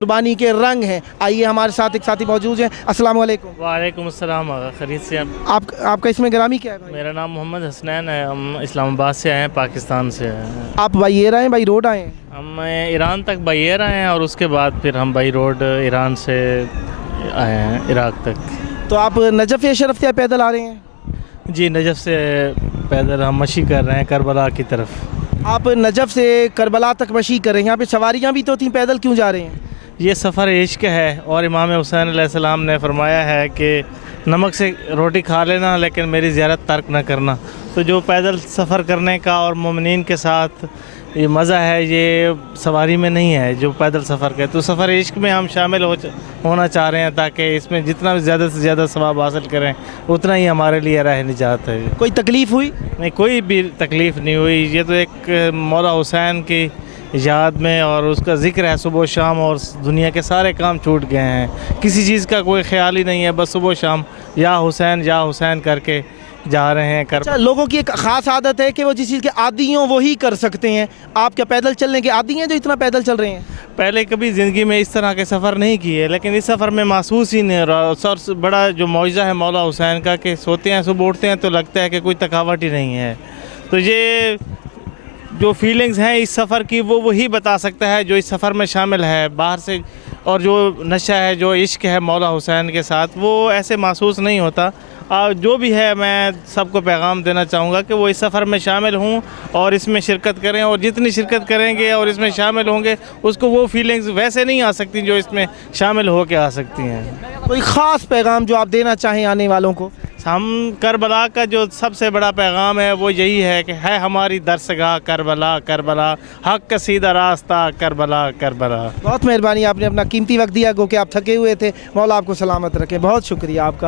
कुर्बानी के रंग हैं। आइए हमारे साथ एक साथी मौजूद हैं। अस्सलाम वालेकुम। वालेकुम अस्सलाम। खरीद से आपका इसमें ग्रामी क्या है भाई? मेरा नाम मोहम्मद हसनैन है। हम इस्लामाबाद से आए हैं, पाकिस्तान से आए हैं। आप बाई आए हैं, बाई रोड आए हैं? हम ईरान तक बायर आए हैं और उसके बाद फिर हम बाई रोड ईरान से आए हैं इराक़ तक। तो आप नजफ़ या शरफ से पैदल आ रहे हैं? जी, नजफ़ से पैदल हम मशी कर रहे हैं करबला की तरफ। आप नजफ़ से करबला तक मशी कर रहे हैं, यहाँ पे सवारियाँ भी तो थी, पैदल क्यों जा रहे हैं? ये सफ़र इश्क है और इमाम हुसैन अलैहिस्सलाम ने फरमाया है कि नमक से रोटी खा लेना लेकिन मेरी ज़ियारत तर्क न करना। तो जो पैदल सफ़र करने का और मोमिनीन के साथ ये मज़ा है, ये सवारी में नहीं है जो पैदल सफ़र करे। तो सफ़र इश्क में हम शामिल होना चाह रहे हैं ताकि इसमें जितना भी ज़्यादा से ज़्यादा सवाब हासिल करें उतना ही हमारे लिए राह निजात है। कोई तकलीफ़ हुई? नहीं, कोई भी तकलीफ़ नहीं हुई। ये तो एक मौला हुसैन की याद में और उसका ज़िक्र है सुबह शाम, और दुनिया के सारे काम छूट गए हैं, किसी चीज़ का कोई ख्याल ही नहीं है, बस सुबह शाम या हुसैन करके जा रहे हैं। अच्छा, लोगों की एक ख़ास आदत है कि वो जिस चीज़ के आदी हों वही कर सकते हैं। आप क्या पैदल चलने के आदी हैं जो इतना पैदल चल रहे हैं? पहले कभी ज़िंदगी में इस तरह के सफ़र नहीं किए, लेकिन इस सफ़र में महसूस ही नहीं हो रहा। सबसे बड़ा जो मौजज़ा है मौला हुसैन का कि सोते हैं सुबह उठते हैं तो लगता है कि कोई थकावट ही नहीं है। तो ये जो फीलिंग्स हैं इस सफ़र की वो वही बता सकता है जो इस सफ़र में शामिल है। बाहर से और जो नशा है, जो इश्क है मौला हुसैन के साथ, वो ऐसे महसूस नहीं होता। जो भी है, मैं सबको पैगाम देना चाहूँगा कि वो इस सफ़र में शामिल हों और इसमें शिरकत करें, और जितनी शिरकत करेंगे और इसमें शामिल होंगे उसको वो फीलिंग्स वैसे नहीं आ सकती जो इसमें शामिल हो के आ सकती हैं। कोई ख़ास पैगाम जो आप देना चाहें आने वालों को? हम करबला का जो सबसे बड़ा पैगाम है वो यही है कि है हमारी दरसगाह करबला, करबला हक का सीधा रास्ता, करबला करबला। बहुत मेहरबानी, आपने अपना कीमती वक्त दिया, गो कि आप थके हुए थे। मौला आपको सलामत रखें। बहुत शुक्रिया आपका।